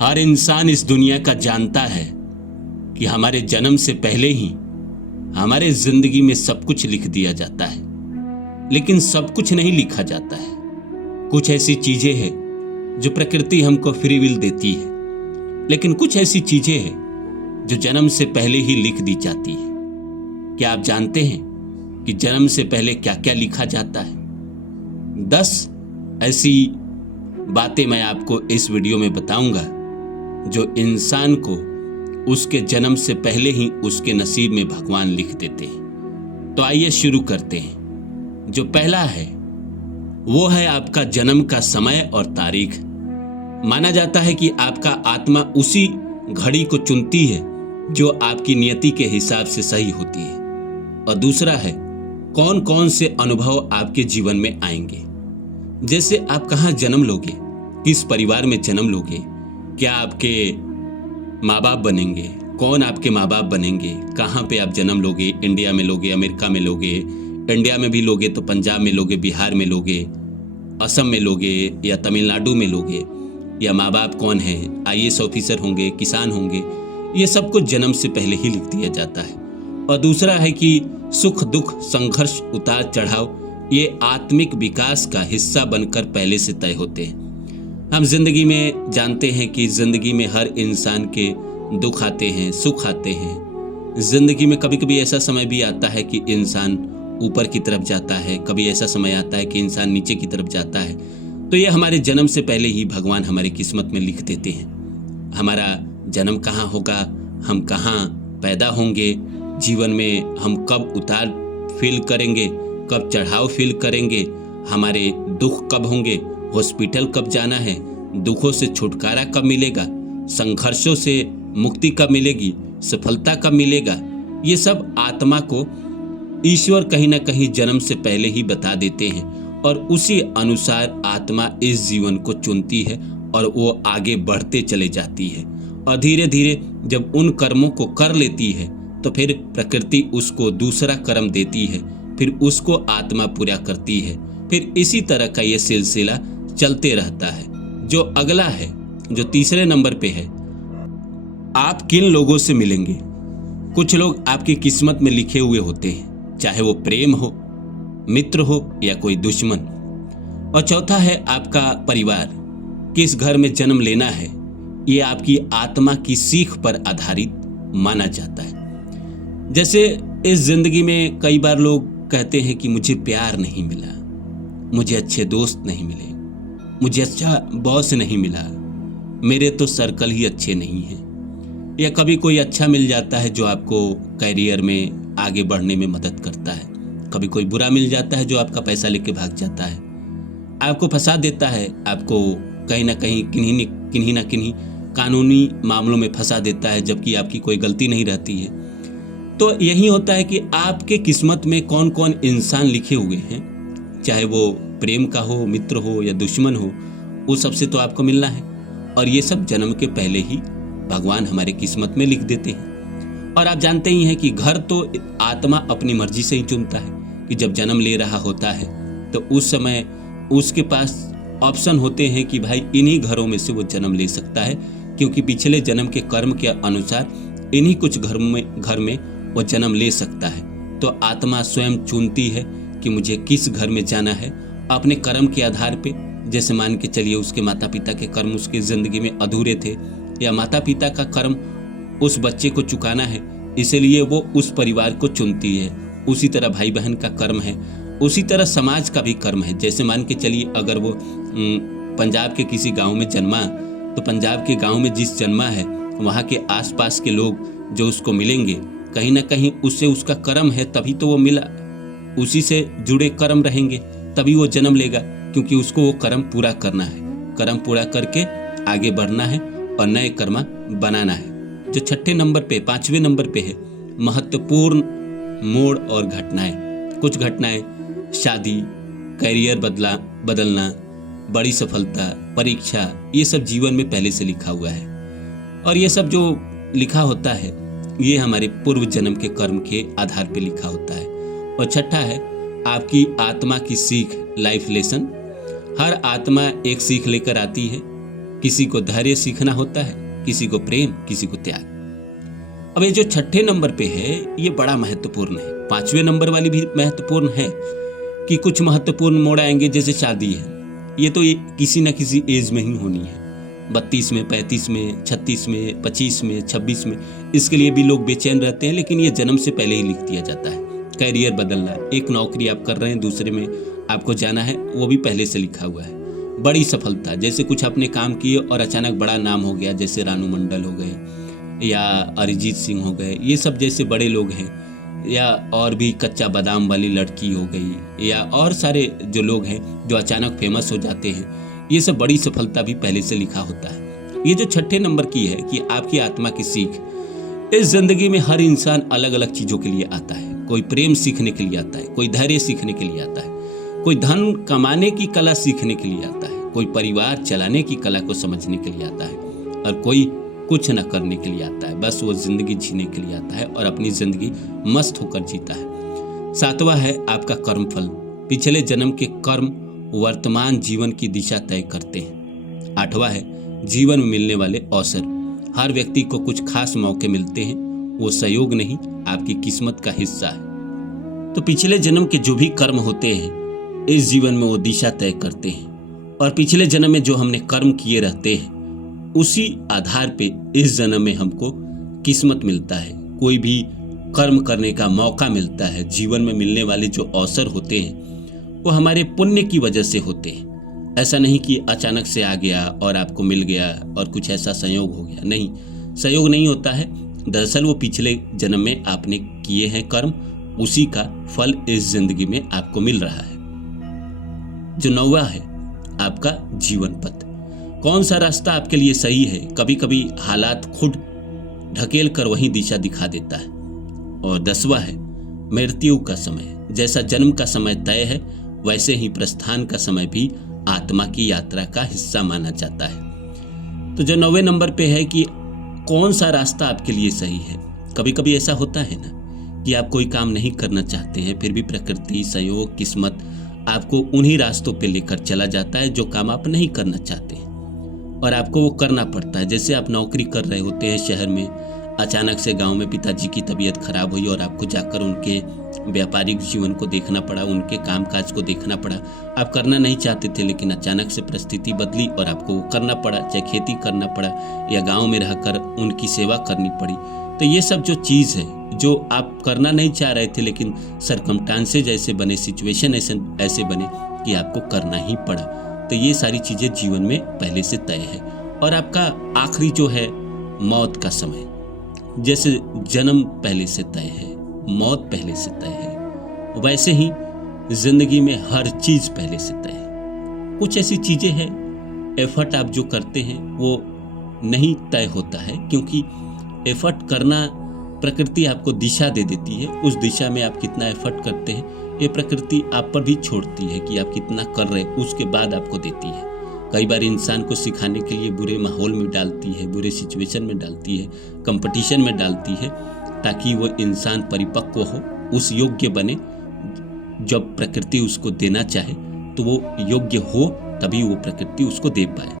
हर इंसान इस दुनिया का जानता है कि हमारे जन्म से पहले ही हमारे जिंदगी में सब कुछ लिख दिया जाता है, लेकिन सब कुछ नहीं लिखा जाता है। कुछ ऐसी चीजें हैं जो प्रकृति हमको फ्री विल देती है, लेकिन कुछ ऐसी चीजें हैं जो जन्म से पहले ही लिख दी जाती है। क्या आप जानते हैं कि जन्म से पहले क्या क्या लिखा जाता है? 10 ऐसी बातें मैं आपको इस वीडियो में बताऊंगा जो इंसान को उसके जन्म से पहले ही उसके नसीब में भगवान लिख देते हैं। तो आइए शुरू करते हैं। जो पहला है वो है आपका जन्म का समय और तारीख। माना जाता है कि आपका आत्मा उसी घड़ी को चुनती है जो आपकी नियति के हिसाब से सही होती है। और दूसरा है कौन कौन से अनुभव आपके जीवन में आएंगे। जैसे आप कहाँ जन्म लोगे, किस परिवार में जन्म लोगे, क्या आपके माँ बाप बनेंगे, कौन आपके माँ बाप बनेंगे, कहाँ पे आप जन्म लोगे, इंडिया में लोगे, अमेरिका में लोगे, इंडिया में भी लोगे तो पंजाब में लोगे, बिहार में लोगे, असम में लोगे या तमिलनाडु में लोगे, या माँ बाप कौन है, IAS ऑफिसर होंगे, किसान होंगे, ये सब कुछ जन्म से पहले ही लिख दिया जाता है। और दूसरा है कि सुख दुख, संघर्ष, उतार चढ़ाव ये आत्मिक विकास का हिस्सा बनकर पहले से तय होते हैं। हम जिंदगी में जानते हैं कि जिंदगी में हर इंसान के दुख आते हैं, सुख आते हैं। जिंदगी में कभी कभी ऐसा समय भी आता है कि इंसान ऊपर की तरफ जाता है, कभी ऐसा समय आता है कि इंसान नीचे की तरफ जाता है। तो ये हमारे जन्म से पहले ही भगवान हमारी किस्मत में लिख देते हैं। हमारा जन्म कहाँ होगा, हम कहाँ पैदा होंगे, जीवन में हम कब उतार फील करेंगे, कब चढ़ाव फील करेंगे, हमारे दुख कब होंगे, हॉस्पिटल कब जाना है, दुखों से छुटकारा कब मिलेगा, संघर्षों से मुक्ति कब मिलेगी, सफलता कब मिलेगा, ये सब आत्मा को ईश्वर कहीं ना कहीं जन्म से पहले ही बता देते हैं। और उसी अनुसार आत्मा इस जीवन को चुनती है और वो आगे बढ़ते चले जाती है। और धीरे धीरे जब उन कर्मों को कर लेती है तो फिर प्रकृति उसको दूसरा कर्म देती है, फिर उसको आत्मा पूरा करती है। फिर इसी तरह का ये सिलसिला चलते रहता है। जो अगला है, जो तीसरे नंबर पे है, आप किन लोगों से मिलेंगे। कुछ लोग आपकी किस्मत में लिखे हुए होते हैं, चाहे वो प्रेम हो, मित्र हो या कोई दुश्मन। और चौथा है आपका परिवार। किस घर में जन्म लेना है ये आपकी आत्मा की सीख पर आधारित माना जाता है। जैसे इस जिंदगी में कई बार लोग कहते हैं कि मुझे प्यार नहीं मिला, मुझे अच्छे दोस्त नहीं मिले, मुझे अच्छा बॉस नहीं मिला, मेरे तो सर्कल ही अच्छे नहीं हैं। या कभी कोई अच्छा मिल जाता है जो आपको करियर में आगे बढ़ने में मदद करता है, कभी कोई बुरा मिल जाता है जो आपका पैसा लेके भाग जाता है, आपको फंसा देता है, आपको कहीं ना कहीं किन्हीं ना किन्हीं कानूनी मामलों में फंसा देता है, जबकि आपकी कोई गलती नहीं रहती है। तो यही होता है कि आपके किस्मत में कौन कौन इंसान लिखे हुए हैं, चाहे वो प्रेम का हो, मित्र हो या दुश्मन हो, वो सबसे तो आपको मिलना है। और ये सब जन्म के पहले ही भगवान हमारे किस्मत में लिख देते हैं। और आप जानते ही हैं कि घर तो आत्मा अपनी मर्जी से ही चुनता है कि जब जन्म ले रहा होता है तो उस समय उसके पास ऑप्शन होते हैं कि भाई इन्हीं घरों में से वो जन्म ले सकता है, क्योंकि पिछले जन्म के कर्म के अनुसार इन्हीं कुछ घर में वो जन्म ले सकता है। तो आत्मा स्वयं चुनती है कि मुझे किस घर में जाना है अपने कर्म के आधार पे। जैसे मान के चलिए उसके माता पिता के कर्म उसकी ज़िंदगी में अधूरे थे, या माता पिता का कर्म उस बच्चे को चुकाना है, इसलिए वो उस परिवार को चुनती है। उसी तरह भाई बहन का कर्म है, उसी तरह समाज का भी कर्म है। जैसे मान के चलिए अगर वो पंजाब के किसी गाँव में जन्मा, तो पंजाब के गाँव में जिस जन्मा है वहाँ के आसपास के लोग जो उसको मिलेंगे, कहीं ना कहीं उससे उसका कर्म है, तभी तो वो मिला, उसी से जुड़े कर्म रहेंगे तभी वो जन्म लेगा, क्योंकि उसको वो कर्म पूरा करना है, कर्म पूरा करके आगे बढ़ना है और नए कर्म बनाना है। जो छठे नंबर पे, 5वें नंबर पे है महत्वपूर्ण मोड़ और घटनाएं। कुछ घटनाएं शादी, करियर बदलना, बड़ी सफलता, परीक्षा, ये सब जीवन में पहले से लिखा हुआ है। और ये सब जो लिखा होता है ये हमारे पूर्व जन्म के कर्म के आधार पे लिखा होता है। और छठा है आपकी आत्मा की सीख, लाइफ लेसन। हर आत्मा एक सीख लेकर आती है किसी को धैर्य सीखना होता है, किसी को प्रेम, किसी को त्याग। अब ये जो छठे नंबर पे है ये बड़ा महत्वपूर्ण है। पांचवें नंबर वाली भी महत्वपूर्ण है कि कुछ महत्वपूर्ण मोड़ आएंगे, जैसे शादी है, ये तो किसी न किसी एज में ही होनी है, 32 में, 35 में, 36 में, 25 में, 26 में। इसके लिए भी लोग बेचैन रहते हैं, लेकिन ये जन्म से पहले ही लिख दिया जाता है। कैरियर बदलना, एक नौकरी आप कर रहे हैं, दूसरे में आपको जाना है, वो भी पहले से लिखा हुआ है। बड़ी सफलता, जैसे कुछ आपने काम किए और अचानक बड़ा नाम हो गया, जैसे रानू मंडल हो गए या अरिजीत सिंह हो गए, ये सब जैसे बड़े लोग हैं, या और भी कच्चा बादाम वाली लड़की हो गई, या और सारे जो लोग हैं जो अचानक फेमस हो जाते हैं, ये सब बड़ी सफलता भी पहले से लिखा होता है। ये जो छठे नंबर की है कि आपकी आत्मा की सीख, इस जिंदगी में हर इंसान अलग अलग चीजों के लिए आता है। कोई प्रेम सीखने के लिए आता है, कोई धैर्य सीखने के लिए आता है, कोई धन कमाने की कला सीखने के लिए आता है, कोई परिवार चलाने की कला को समझने के लिए आता है, और कोई कुछ न करने के लिए आता है, बस वो जिंदगी जीने के लिए आता है और अपनी जिंदगी मस्त होकर जीता है। सातवां है आपका कर्मफल। पिछले जन्म के कर्म वर्तमान जीवन की दिशा तय करते हैं। आठवां है जीवन में मिलने अवसर अवसर। हर व्यक्ति को कुछ खास मौके मिलते हैं, वो सहयोग नहीं, आपकी किस्मत का हिस्सा है। तो पिछले जन्म के जो भी कर्म होते हैं इस जीवन में वो दिशा तय करते हैं, और पिछले जन्म में जो हमने कर्म किए रहते हैं उसी आधार पे इस जन्म में हमको किस्मत मिलता है, कोई भी कर्म करने का मौका मिलता है। जीवन में मिलने वाले जो अवसर होते हैं वो हमारे पुण्य की वजह से होते हैं। ऐसा नहीं कि अचानक से आ गया और आपको मिल गया और कुछ ऐसा संयोग हो गया, नहीं, संयोग नहीं होता है। दरअसल वो पिछले जन्म में आपने किए हैं कर्म, उसी का फल इस जिंदगी में आपको मिल रहा है। जो नौवां है आपका जीवन पथ। कौन सा रास्ता आपके लिए सही है, कभी कभी हालात खुद ढकेल कर वही दिशा दिखा देता है। और 10वां है मृत्यु का समय। जैसा जन्म का समय तय है वैसे ही प्रस्थान का समय भी आत्मा की यात्रा का हिस्सा माना जाता है। तो जो 9वें नंबर पे है कि कौन सा रास्ता आपके लिए सही है। कभी कभी ऐसा होता है ना कि आप कोई काम नहीं करना चाहते हैं, फिर भी प्रकृति, संयोग, किस्मत आपको उन्हीं रास्तों पे लेकर चला जाता है जो काम आप नहीं करना चाहते, और आपको वो करना पड़ता है। जैसे आप नौकरी कर रहे होते हैं शहर में, अचानक से गांव में पिताजी की तबीयत खराब हुई और आपको जाकर उनके व्यापारिक जीवन को देखना पड़ा, उनके कामकाज को देखना पड़ा। आप करना नहीं चाहते थे, लेकिन अचानक से परिस्थिति बदली और आपको वो करना पड़ा, चाहे खेती करना पड़ा या गांव में रहकर उनकी सेवा करनी पड़ी। तो ये सब जो चीज़ है जो आप करना नहीं चाह रहे थे, लेकिन सरकमस्टांसेस ऐसे बने, सिचुएशन ऐसे बने कि आपको करना ही पड़ा। तो ये सारी चीज़ें जीवन में पहले से तय है। और आपका आखिरी जो है मौत का समय, जैसे जन्म पहले से तय है, मौत पहले से तय है, वैसे ही जिंदगी में हर चीज पहले से तय है। कुछ ऐसी चीजें हैं, एफर्ट आप जो करते हैं वो नहीं तय होता है, क्योंकि एफर्ट करना प्रकृति आपको दिशा दे देती है। उस दिशा में आप कितना एफर्ट करते हैं ये प्रकृति आप पर भी छोड़ती है कि आप कितना कर रहे हैं, उसके बाद आपको देती है। कई बार इंसान को सिखाने के लिए बुरे माहौल में डालती है, बुरे सिचुएशन में डालती है, कंपटीशन में डालती है, ताकि वो इंसान परिपक्व हो, उस योग्य बने। जब प्रकृति उसको देना चाहे तो वो योग्य हो, तभी वो प्रकृति उसको दे पाए।